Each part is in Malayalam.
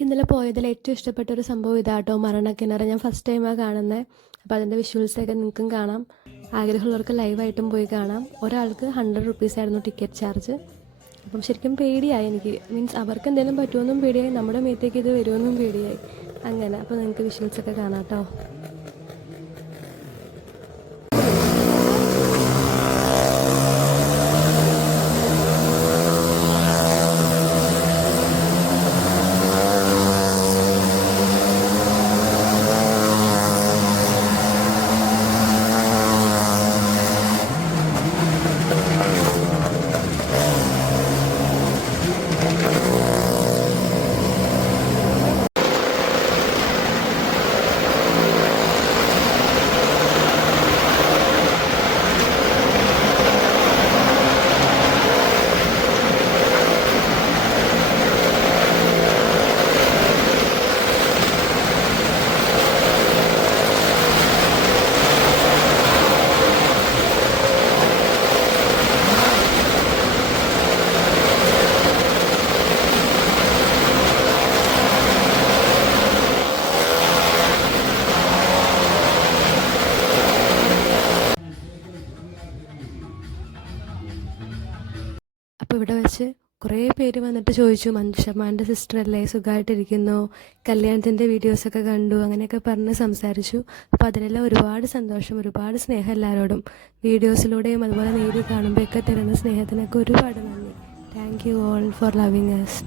എനിക്ക് ഇന്നലെ പോയതിൽ ഏറ്റവും ഇഷ്ടപ്പെട്ട ഒരു സംഭവം ഇതാട്ടോ, മരണക്കിണർ. ഞാൻ ഫസ്റ്റ് ടൈമാണ് കാണുന്നത്. അപ്പോൾ അതിൻ്റെ വിഷ്വൽസൊക്കെ നിങ്ങൾക്കും കാണാം. ആഗ്രഹമുള്ളവർക്ക് ലൈവായിട്ടും പോയി കാണാം. ഒരാൾക്ക് 100 റുപ്പീസായിരുന്നു ടിക്കറ്റ് ചാർജ്. അപ്പം ശരിക്കും പേടിയായി എനിക്ക്. മീൻസ് അവർക്ക് എന്തെങ്കിലും പറ്റുമെന്നും പേടിയായി, നമ്മുടെ മേത്തേക്ക് ഇത് വരുമെന്നും പേടിയായി. അങ്ങനെ അപ്പോൾ നിങ്ങൾക്ക് വിഷ്വൽസൊക്കെ കാണാം കേട്ടോ. അപ്പോൾ ഇവിടെ വെച്ച് കുറേ പേര് വന്നിട്ട് ചോദിച്ചു, മഞ്ജുഷമ്മാൻ്റെ സിസ്റ്റർ അല്ലേ, സുഖമായിട്ടിരിക്കുന്നു, കല്യാണത്തിൻ്റെ വീഡിയോസൊക്കെ കണ്ടു, അങ്ങനെയൊക്കെ പറഞ്ഞ് സംസാരിച്ചു. അപ്പോൾ അതിലെല്ലാം ഒരുപാട് സന്തോഷം, ഒരുപാട് സ്നേഹം എല്ലാവരോടും. വീഡിയോസിലൂടെയും അതുപോലെ നേരിൽ കാണുമ്പോഴൊക്കെ തരുന്ന സ്നേഹത്തിനൊക്കെ ഒരുപാട് നന്ദി. Thank you all for loving us.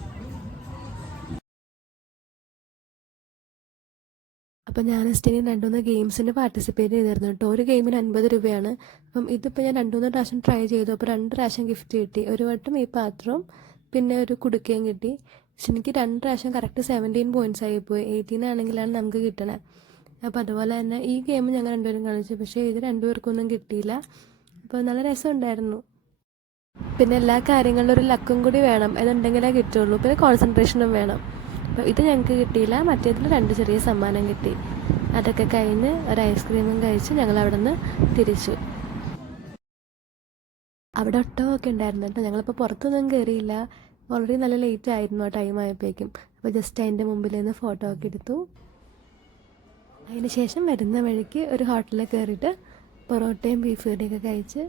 അപ്പോൾ ഞാൻ ടെസ്റ്റിന് 2-3 ഗെയിംസിന് പാർട്ടിസിപ്പേറ്റ് ചെയ്തിരുന്നു കേട്ടോ. ഒരു ഗെയിമിന് 50 രൂപയാണ്. അപ്പം ഇതിപ്പോൾ ഞാൻ 2-3 പ്രാവശ്യം ട്രൈ ചെയ്തു. അപ്പോൾ 2 പ്രാവശ്യം ഗിഫ്റ്റ് കിട്ടി. ഒരു വട്ടം ഈ പാത്രവും പിന്നെ ഒരു കുടുക്കയും കിട്ടി. പക്ഷെ എനിക്ക് 2 പ്രാവശ്യം കറക്റ്റ് 17 പോയിൻറ്റ്സ് ആയിപ്പോയി. 18 ആണെങ്കിലാണ് നമുക്ക് കിട്ടണത്. അപ്പോൾ അതുപോലെ തന്നെ ഈ ഗെയിം ഞങ്ങൾ രണ്ടുപേരും കളിച്ചു. പക്ഷേ ഇത് രണ്ടുപേർക്കൊന്നും കിട്ടിയില്ല. അപ്പോൾ നല്ല രസമുണ്ടായിരുന്നു. പിന്നെ എല്ലാ കാര്യങ്ങളിലും ഒരു ലക്കും കൂടി വേണം, എന്നുണ്ടെങ്കിലേ കിട്ടുള്ളൂ. പിന്നെ കോൺസെൻട്രേഷനും വേണം. അപ്പോൾ ഇത് ഞങ്ങൾക്ക് കിട്ടിയില്ല. മറ്റേതിൽ 2 ചെറിയ സമ്മാനം കിട്ടി. അതൊക്കെ കഴിഞ്ഞ് ഒരു ഐസ്ക്രീമും കഴിച്ച് ഞങ്ങൾ അവിടെ നിന്ന് തിരിച്ചു. അവിടെ ഒട്ടകമൊക്കെ ഉണ്ടായിരുന്നു കേട്ടോ. ഞങ്ങളിപ്പോൾ പുറത്തൊന്നും കയറിയില്ല. ഓൾറെഡി നല്ല ലേറ്റ് ആയിരുന്നു ആ ടൈം ആയപ്പോഴേക്കും. അപ്പോൾ ജസ്റ്റ് അതിൻ്റെ മുമ്പിൽ നിന്ന് ഫോട്ടോ ഒക്കെ എടുത്തു. അതിന് ശേഷം വരുന്ന വഴിക്ക് ഒരു ഹോട്ടലിൽ കയറിയിട്ട് പൊറോട്ടയും ബീഫ് കറിയൊക്കെ കഴിച്ച്.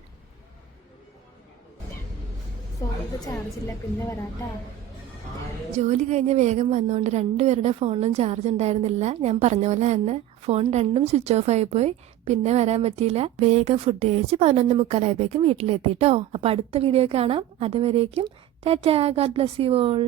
ഫോണിൽ ചാർജില്ല, പിന്നെ വരാട്ടാ. ജോലി കഴിഞ്ഞ് വേഗം വന്നുകൊണ്ട് 2 പേരുടെ ഫോണിലും ചാർജ് ഉണ്ടായിരുന്നില്ല. ഞാൻ പറഞ്ഞ പോലെ തന്നെ ഫോൺ രണ്ടും സ്വിച്ച് ഓഫ് ആയിപ്പോയി. പിന്നെ വരാൻ പറ്റിയില്ല. വേഗം ഫുഡ് കഴിച്ച് 11:45 വീട്ടിലെത്തിട്ടോ. അപ്പോൾ അടുത്ത വീഡിയോ കാണാം. അതുവരേക്കും Tata, God bless you all.